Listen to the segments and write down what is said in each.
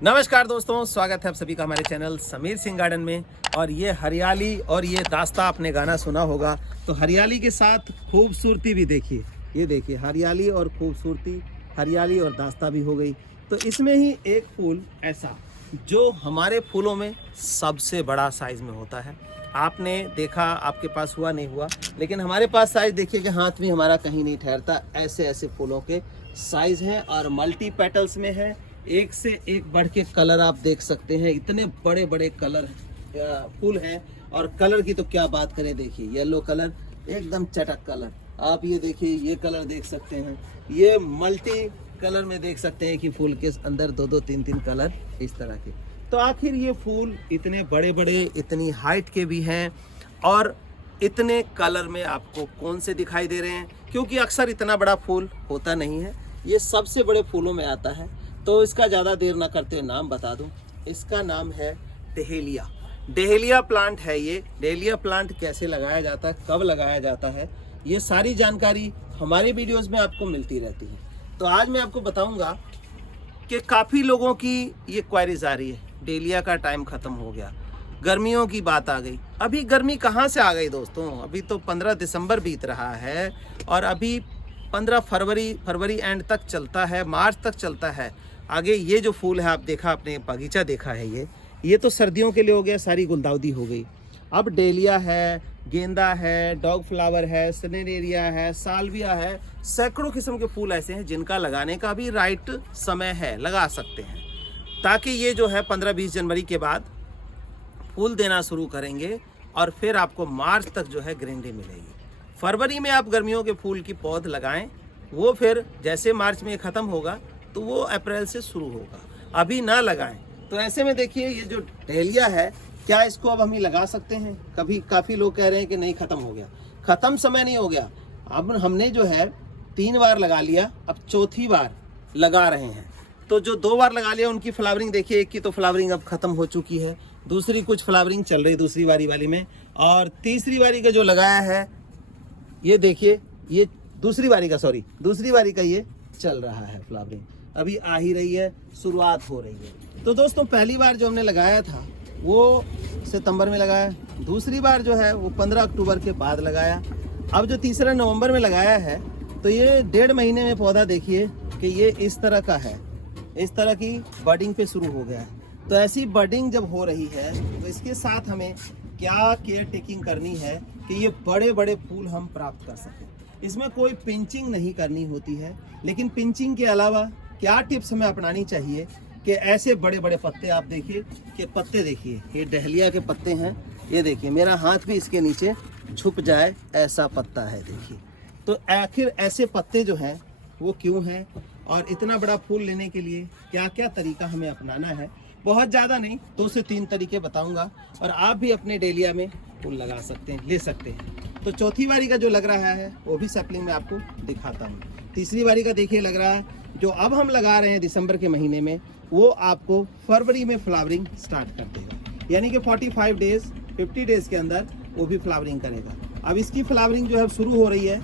नमस्कार दोस्तों, स्वागत है आप सभी का हमारे चैनल समीर सिंह गार्डन में। और ये हरियाली और ये दास्ता आपने गाना सुना होगा, तो हरियाली के साथ खूबसूरती भी देखिए। ये देखिए हरियाली और खूबसूरती, हरियाली और दास्ता भी हो गई। तो इसमें ही एक फूल ऐसा जो हमारे फूलों में सबसे बड़ा साइज में होता है। आपने देखा, आपके पास हुआ नहीं हुआ, लेकिन हमारे पास साइज देखिए कि हाथ भी हमारा कहीं नहीं ठहरता। ऐसे ऐसे फूलों के साइज हैं और मल्टी पेटल्स में है। एक से एक बढ़ के कलर आप देख सकते हैं, इतने बड़े बड़े कलर फूल हैं। और कलर की तो क्या बात करें, देखिए येलो कलर एकदम चटक कलर। आप ये देखिए, ये कलर देख सकते हैं, ये मल्टी कलर में देख सकते हैं कि फूल के अंदर दो दो तीन तीन कलर इस तरह के। तो आखिर ये फूल इतने बड़े बड़े, इतनी हाइट के भी हैं और इतने कलर में आपको कौन से दिखाई दे रहे हैं, क्योंकि अक्सर इतना बड़ा फूल होता नहीं है। ये सबसे बड़े फूलों में आता है। तो इसका ज़्यादा देर ना करते हुए नाम बता दूं, इसका नाम है डहेलिया। डहेलिया प्लांट है ये। डहेलिया प्लांट कैसे लगाया जाता है, कब लगाया जाता है, ये सारी जानकारी हमारे वीडियोस में आपको मिलती रहती है। तो आज मैं आपको बताऊंगा कि काफ़ी लोगों की ये क्वेरीज आ रही है, डहेलिया का टाइम ख़त्म हो गया, गर्मियों की बात आ गई। अभी गर्मी कहाँ से आ गई दोस्तों, अभी तो 15 दिसंबर बीत रहा है और अभी 15 फरवरी एंड तक चलता है, मार्च तक चलता है। आगे ये जो फूल है आप देखा, आपने बगीचा देखा है, ये तो सर्दियों के लिए हो गया, सारी गुलदाउदी हो गई। अब डेलिया है, गेंदा है, डॉग फ्लावर है, सनेरेरिया है, साल्विया है, सैकड़ों किस्म के फूल ऐसे हैं जिनका लगाने का भी राइट समय है, लगा सकते हैं, ताकि ये जो है 15-20 जनवरी के बाद फूल देना शुरू करेंगे और फिर आपको मार्च तक जो है ग्रीनरी मिलेगी। फरवरी में आप गर्मियों के फूल की पौध लगाएं, वो फिर जैसे मार्च में ख़त्म होगा तो वो अप्रैल से शुरू होगा, अभी ना लगाएं। तो ऐसे में देखिए ये जो डहेलिया है, क्या इसको अब हम ही लगा सकते हैं? काफ़ी लोग कह रहे हैं कि नहीं, ख़त्म हो गया। ख़त्म समय नहीं हो गया, अब हमने जो है 3 बार लगा लिया, अब चौथी बार लगा रहे हैं। तो जो 2 बार लगा लिया उनकी फ्लावरिंग देखिए, एक की तो फ्लावरिंग अब ख़त्म हो चुकी है, दूसरी कुछ फ्लावरिंग चल रही दूसरी बारी वाली में, और तीसरी बारी का जो लगाया है ये देखिए, ये दूसरी बारी का ये चल रहा है, फ्लावरिंग अभी आ ही रही है, शुरुआत हो रही है। तो दोस्तों पहली बार जो हमने लगाया था वो सितंबर में लगाया, दूसरी बार जो है वो 15 अक्टूबर के बाद लगाया, अब जो तीसरा नवंबर में लगाया है। तो ये 1.5 महीने में पौधा देखिए कि ये इस तरह का है, इस तरह की बडिंग पे शुरू हो गया है। तो ऐसी बडिंग जब हो रही है तो इसके साथ हमें क्या केयर टेकिंग करनी है कि ये बड़े बड़े फूल हम प्राप्त कर सकें। इसमें कोई पिंचिंग नहीं करनी होती है, लेकिन पिंचिंग के अलावा क्या टिप्स हमें अपनानी चाहिए कि ऐसे बड़े बड़े पत्ते, आप देखिए कि पत्ते देखिए, ये डहेलिया के पत्ते हैं, ये देखिए मेरा हाथ भी इसके नीचे छुप जाए ऐसा पत्ता है, देखिए। तो आखिर ऐसे पत्ते जो हैं वो क्यों हैं, और इतना बड़ा फूल लेने के लिए क्या क्या तरीका हमें अपनाना है, बहुत ज़्यादा नहीं, 2 से 3 तरीके बताऊंगा, और आप भी अपने डहेलिया में फूल लगा सकते हैं, ले सकते हैं। तो चौथी बारी का जो लग रहा है वो भी सैपलिंग में आपको दिखाता हूँ। तीसरी बारी का देखिए लग रहा है, जो अब हम लगा रहे हैं दिसंबर के महीने में, वो आपको फरवरी में फ्लावरिंग स्टार्ट कर देगा, यानी कि 45 डेज 50 डेज के अंदर वो भी फ्लावरिंग करेगा। अब इसकी फ्लावरिंग जो है शुरू हो रही है,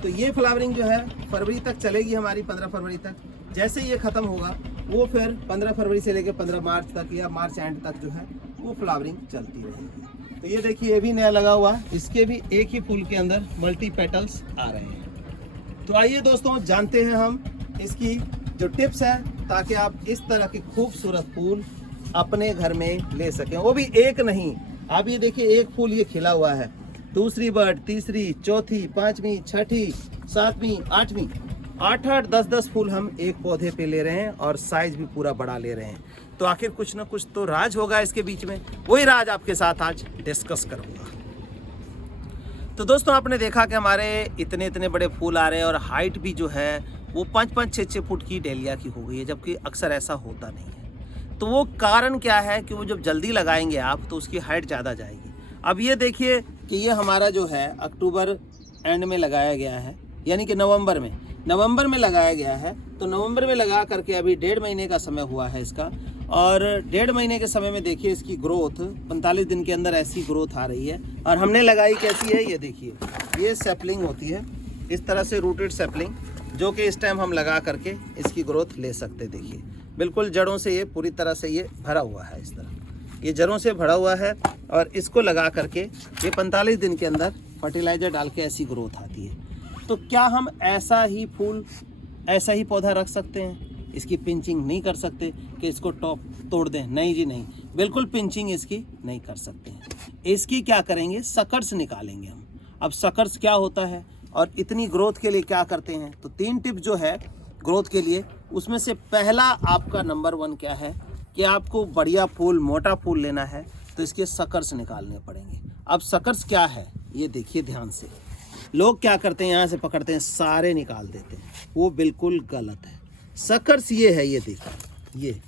तो ये फ्लावरिंग जो है फरवरी तक चलेगी हमारी, 15 फरवरी तक। जैसे ये ख़त्म होगा वो फिर 15 फरवरी से लेकर 15 मार्च तक या मार्च एंड तक जो है वो फ्लावरिंग चलती रहेगी। तो ये देखिए, ये भी नया लगा हुआ है, इसके भी एक ही फूल के अंदर मल्टी पेटल्स आ रहे हैं। तो आइए दोस्तों जानते हैं हम इसकी जो टिप्स है, ताकि आप इस तरह के खूबसूरत फूल अपने घर में ले सकें, वो भी एक नहीं। आप ये देखिए, एक फूल ये खिला हुआ है, दूसरी बर्ड, तीसरी, चौथी, 5वीं, 6ठी, 7वीं, 8वीं, 8-8, 10-10 फूल हम एक पौधे पे ले रहे हैं और साइज भी पूरा बड़ा ले रहे हैं। तो आखिर कुछ ना कुछ तो राज होगा इसके बीच में, वही राज आपके साथ आज डिस्कस करूंगा। तो दोस्तों आपने देखा कि हमारे इतने इतने बड़े फूल आ रहे हैं और हाइट भी जो है वो 5-5, 6-6 फुट की डहेलिया की हो गई है, जबकि अक्सर ऐसा होता नहीं है। तो वो कारण क्या है कि वो जब जल्दी लगाएंगे आप तो उसकी हाइट ज़्यादा जाएगी। अब ये देखिए कि ये हमारा जो है अक्टूबर एंड में लगाया गया है, यानी कि नवंबर में लगाया गया है। तो नवंबर में लगा करके अभी 1.5 महीने का समय हुआ है इसका, और 1.5 महीने के समय में देखिए इसकी ग्रोथ 45 दिन के अंदर ऐसी ग्रोथ आ रही है। और हमने लगाई कैसी है, ये देखिए, ये सैपलिंग होती है इस तरह से, रूटेड सैपलिंग, जो कि इस टाइम हम लगा करके इसकी ग्रोथ ले सकते। देखिए बिल्कुल जड़ों से ये पूरी तरह से ये भरा हुआ है। इस तरह ये जड़ों से भरा हुआ है और इसको लगा करके ये 45 दिन के अंदर फर्टिलाइज़र डाल के ऐसी ग्रोथ आती है। तो क्या हम ऐसा ही फूल, ऐसा ही पौधा रख सकते हैं? इसकी पिंचिंग नहीं कर सकते कि इसको टॉप तोड़ दें? नहीं जी नहीं, बिल्कुल पिंचिंग इसकी नहीं कर सकते हैं। इसकी क्या करेंगे, सकर्स निकालेंगे हम। अब सकर्स क्या होता है और इतनी ग्रोथ के लिए क्या करते हैं? तो 3 टिप जो है ग्रोथ के लिए, उसमें से पहला आपका नंबर 1 क्या है कि आपको बढ़िया फूल, मोटा फूल लेना है तो इसके सकर्स निकालने पड़ेंगे। अब सकर्स क्या है ये देखिए ध्यान से। लोग क्या करते हैं, यहाँ से पकड़ते हैं, सारे निकाल देते हैं, वो बिल्कुल गलत है। सकर्स ये है, ये देखिए, ये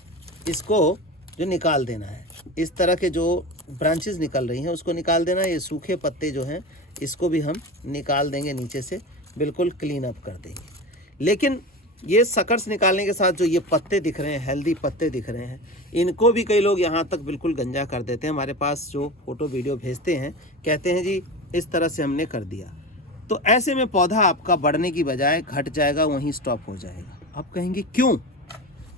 इसको जो निकाल देना है, इस तरह के जो ब्रांचेस निकल रही हैं उसको निकाल देना। ये सूखे पत्ते जो हैं इसको भी हम निकाल देंगे, नीचे से बिल्कुल क्लीन अप कर देंगे। लेकिन ये सकर्स निकालने के साथ जो ये पत्ते दिख रहे हैं, हेल्दी पत्ते दिख रहे हैं, इनको भी कई लोग यहाँ तक बिल्कुल गंजा कर देते हैं। हमारे पास जो फ़ोटो वीडियो भेजते हैं, कहते हैं जी इस तरह से हमने कर दिया। तो ऐसे में पौधा आपका बढ़ने की बजाय घट जाएगा, वहीं स्टॉप हो जाएगा। आप कहेंगे क्यों?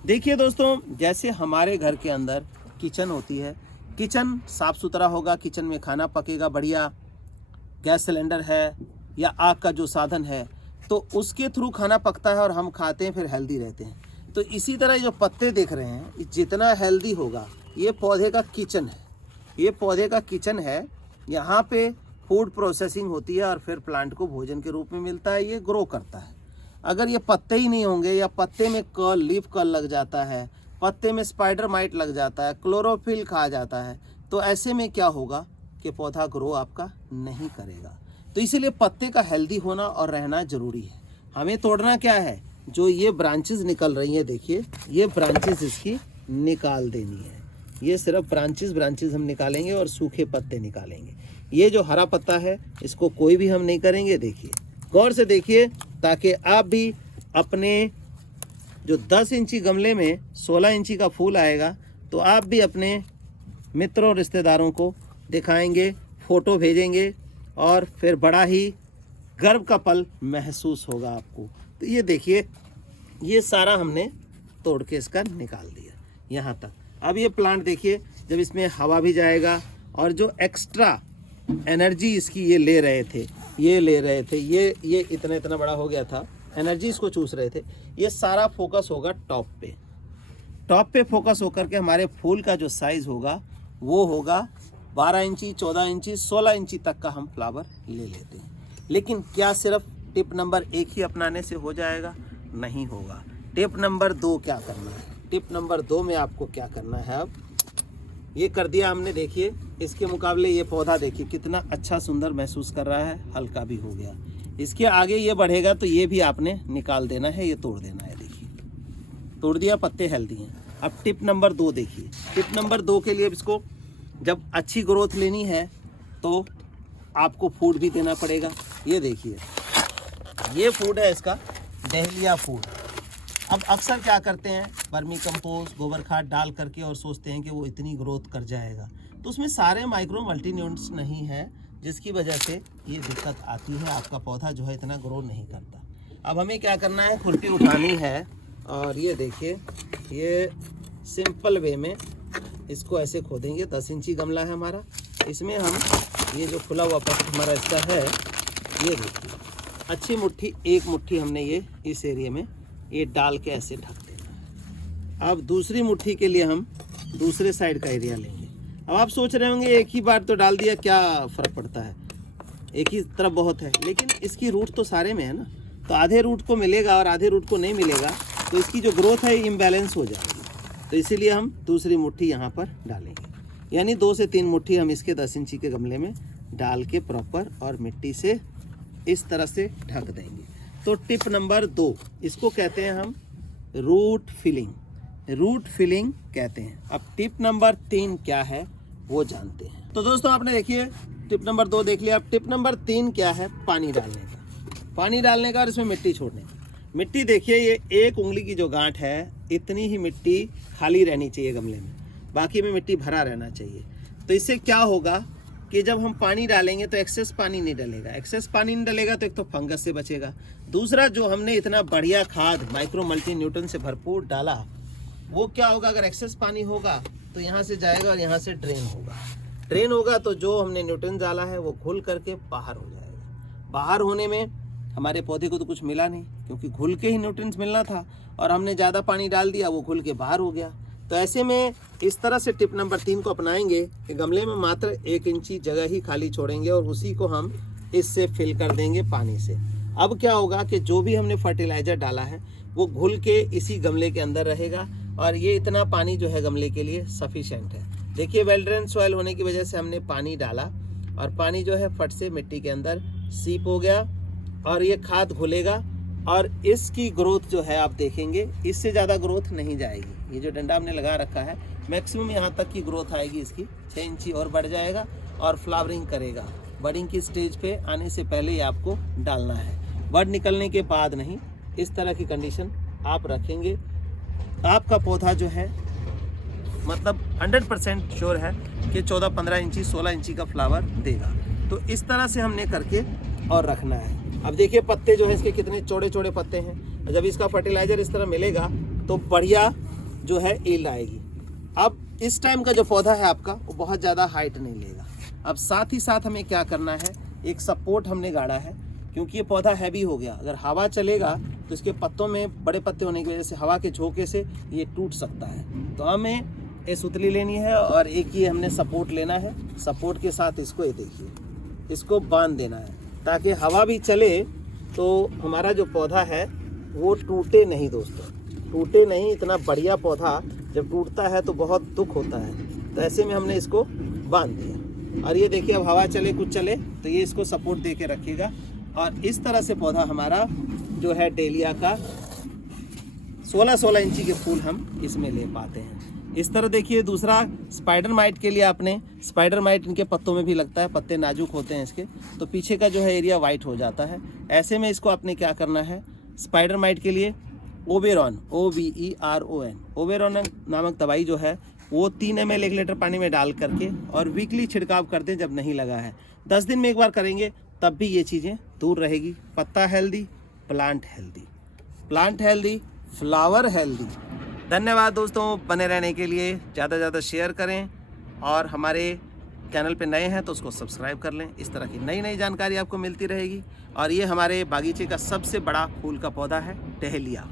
देखिए दोस्तों, जैसे हमारे घर के अंदर किचन होती है, किचन साफ़ सुथरा होगा, किचन में खाना पकेगा बढ़िया, गैस सिलेंडर है या आग का जो साधन है तो उसके थ्रू खाना पकता है और हम खाते हैं, फिर हेल्दी रहते हैं। तो इसी तरह जो पत्ते देख रहे हैं, जितना हेल्दी होगा, ये पौधे का किचन है, ये पौधे का किचन है। यहाँ पे फूड प्रोसेसिंग होती है और फिर प्लांट को भोजन के रूप में मिलता है, ये ग्रो करता है। अगर ये पत्ते ही नहीं होंगे या पत्ते में कर्ल, लीफ कर्ल लग जाता है, पत्ते में स्पाइडर माइट लग जाता है, क्लोरोफिल खा जाता है, तो ऐसे में क्या होगा कि पौधा ग्रो आपका नहीं करेगा। तो इसीलिए पत्ते का हेल्दी होना और रहना ज़रूरी है। हमें तोड़ना क्या है, जो ये ब्रांचेस निकल रही हैं, देखिए ये ब्रांचेस इसकी निकाल देनी है। ये सिर्फ ब्रांचेस हम निकालेंगे और सूखे पत्ते निकालेंगे। ये जो हरा पत्ता है इसको कोई भी हम नहीं करेंगे। देखिए गौर से देखिए, ताकि आप भी अपने जो 10 इंची गमले में 16 इंची का फूल आएगा तो आप भी अपने मित्रों रिश्तेदारों को दिखाएंगे, फ़ोटो भेजेंगे और फिर बड़ा ही गर्व का पल महसूस होगा आपको। तो ये देखिए, ये सारा हमने तोड़ के इसका निकाल दिया यहाँ तक। अब ये प्लांट देखिए, जब इसमें हवा भी जाएगा और जो एक्स्ट्रा एनर्जी इसकी ये ले रहे थे, ये इतना बड़ा हो गया था, एनर्जी इसको चूस रहे थे, ये सारा फोकस होगा टॉप पे फोकस होकर के हमारे फूल का जो साइज़ होगा वो होगा 12 इंची, 14 इंची, 16 इंची तक का हम फ्लावर ले लेते हैं। लेकिन क्या सिर्फ टिप नंबर 1 ही अपनाने से हो जाएगा? नहीं होगा। टिप नंबर 2 क्या करना है? टिप नंबर 2 में आपको क्या करना है, अब ये कर दिया हमने, देखिए इसके मुकाबले ये पौधा देखिए कितना अच्छा सुंदर महसूस कर रहा है, हल्का भी हो गया। इसके आगे ये बढ़ेगा तो ये भी आपने निकाल देना है, ये तोड़ देना है। देखिए तोड़ दिया, पत्ते हेल्दी हैं। अब टिप नंबर 2 देखिए, टिप नंबर 2 के लिए इसको जब अच्छी ग्रोथ लेनी है तो आपको फूड भी देना पड़ेगा। ये देखिए, ये फूड है इसका, डहलिया फूड। अब अक्सर क्या करते हैं, वर्मी कंपोस्ट, गोबर खाद डाल करके और सोचते हैं कि वो इतनी ग्रोथ कर जाएगा, तो उसमें सारे माइक्रो मल्टीन्यूट्रिएंट्स नहीं है, जिसकी वजह से ये दिक्कत आती है, आपका पौधा जो है इतना ग्रो नहीं करता। अब हमें क्या करना है, खुरपी उठानी है और ये देखिए, ये सिंपल वे में इसको ऐसे खोदेंगे। 10 इंची गमला है हमारा, इसमें हम ये जो खुला हुआ पट हमारा इसका है, ये देखिए अच्छी मुट्ठी, 1 मुट्ठी हमने ये इस एरिया में ये डाल के ऐसे ढक देना है। अब दूसरी मुट्ठी के लिए हम दूसरे साइड का एरिया लेंगे। अब आप सोच रहे होंगे एक ही बार तो डाल दिया, क्या फ़र्क पड़ता है, एक ही तरफ बहुत है, लेकिन इसकी रूट तो सारे में है ना, तो आधे रूट को मिलेगा और आधे रूट को नहीं मिलेगा, तो इसकी जो ग्रोथ है इम्बैलेंस हो जाएगी। तो इसीलिए हम दूसरी मुट्ठी यहाँ पर डालेंगे, यानी 2 से 3 मुट्ठी हम इसके 10 इंची के गमले में डाल के प्रॉपर और मिट्टी से इस तरह से ढक देंगे। तो टिप नंबर 2, इसको कहते हैं हम रूट फिलिंग कहते हैं। अब टिप नंबर 3 क्या है वो जानते हैं। तो दोस्तों आपने देखिए टिप नंबर 2 देख लिया। अब टिप नंबर 3 क्या है, पानी डालने का और इसमें मिट्टी छोड़ने का। मिट्टी देखिए, ये 1 उंगली की जो गांठ है, इतनी ही मिट्टी खाली रहनी चाहिए गमले में, बाकी में मिट्टी भरा रहना चाहिए। तो इससे क्या होगा कि जब हम पानी डालेंगे तो एक्सेस पानी नहीं डलेगा, तो एक तो फंगस से बचेगा, दूसरा जो हमने इतना बढ़िया खाद माइक्रो मल्टी न्यूट्रन से भरपूर डाला वो क्या होगा, अगर एक्सेस पानी होगा तो यहाँ से जाएगा और यहाँ से ड्रेन होगा। ड्रेन होगा तो जो हमने न्यूट्रिएंट डाला है वो घुल करके बाहर हो जाएगा। बाहर होने में हमारे पौधे को तो कुछ मिला नहीं, क्योंकि घुल के ही न्यूट्रिएंट्स मिलना था और हमने ज़्यादा पानी डाल दिया, वो घुल के बाहर हो गया। तो ऐसे में इस तरह से टिप नंबर 3 को अपनाएंगे कि गमले में मात्र 1 इंची जगह ही खाली छोड़ेंगे और उसी को हम इससे फिल कर देंगे पानी से। अब क्या होगा कि जो भी हमने फर्टिलाइज़र डाला है वो घुल के इसी गमले के अंदर रहेगा और ये इतना पानी जो है गमले के लिए सफिशेंट है। देखिए वेल ड्रेन सॉइल होने की वजह से हमने पानी डाला और पानी जो है फट से मिट्टी के अंदर सीप हो गया और ये खाद घुलेगा और इसकी ग्रोथ जो है आप देखेंगे इससे ज़्यादा ग्रोथ नहीं जाएगी। ये जो डंडा हमने लगा रखा है मैक्सिमम यहाँ तक की ग्रोथ आएगी इसकी, 6 इंची और बढ़ जाएगा और फ्लावरिंग करेगा। बडिंग की स्टेज पे आने से पहले ही आपको डालना है, बड निकलने के बाद नहीं। इस तरह की कंडीशन आप रखेंगे, आपका पौधा जो है मतलब 100% श्योर है कि 14-15 इंची 16 इंची का फ्लावर देगा। तो इस तरह से हमने करके और रखना है। अब देखिए पत्ते जो है इसके कितने चौड़े चौड़े पत्ते हैं। जब इसका फर्टिलाइज़र इस तरह मिलेगा तो बढ़िया जो है ईल्ड आएगी। अब इस टाइम का जो पौधा है आपका वो बहुत ज़्यादा हाइट नहीं लेगा। अब साथ ही साथ हमें क्या करना है, एक सपोर्ट हमने गाड़ा है, क्योंकि ये पौधा हैवी हो गया। अगर हवा चलेगा तो इसके पत्तों में बड़े पत्ते होने की वजह से हवा के झोंके से ये टूट सकता है। तो हमें ये सुतली लेनी है और एक ये हमने सपोर्ट लेना है। सपोर्ट के साथ इसको ये देखिए इसको बांध देना है ताकि हवा भी चले तो हमारा जो पौधा है वो टूटे नहीं दोस्तों, टूटे नहीं। इतना बढ़िया पौधा जब टूटता है तो बहुत दुख होता है। तो ऐसे में हमने इसको बांध दिया और ये देखिए अब हवा चले कुछ चले तो ये इसको सपोर्ट दे के रखेगा और इस तरह से पौधा हमारा जो है डेलिया का 16-16 इंची के फूल हम इसमें ले पाते हैं। इस तरह देखिए दूसरा स्पाइडर माइट के लिए आपने, स्पाइडर माइट इनके पत्तों में भी लगता है, पत्ते नाजुक होते हैं इसके, तो पीछे का जो है एरिया वाइट हो जाता है। ऐसे में इसको आपने क्या करना है, स्पाइडर माइट के लिए ओबेरॉन OBERON ओबेरॉन नामक दवाई जो है वो 3 ml 1 लीटर पानी में डाल करके और वीकली छिड़काव कर दें जब नहीं लगा है। 10 दिन में एक बार करेंगे तब भी ये चीज़ें दूर रहेगी। पत्ता healthy, plant healthy, plant healthy, flower healthy. धन्यवाद दोस्तों, बने रहने के लिए ज़्यादा से ज़्यादा शेयर करें और हमारे चैनल पे नए हैं तो उसको सब्सक्राइब कर लें। इस तरह की नई नई जानकारी आपको मिलती रहेगी। और ये हमारे बागीचे का सबसे बड़ा फूल का पौधा है टहलिया।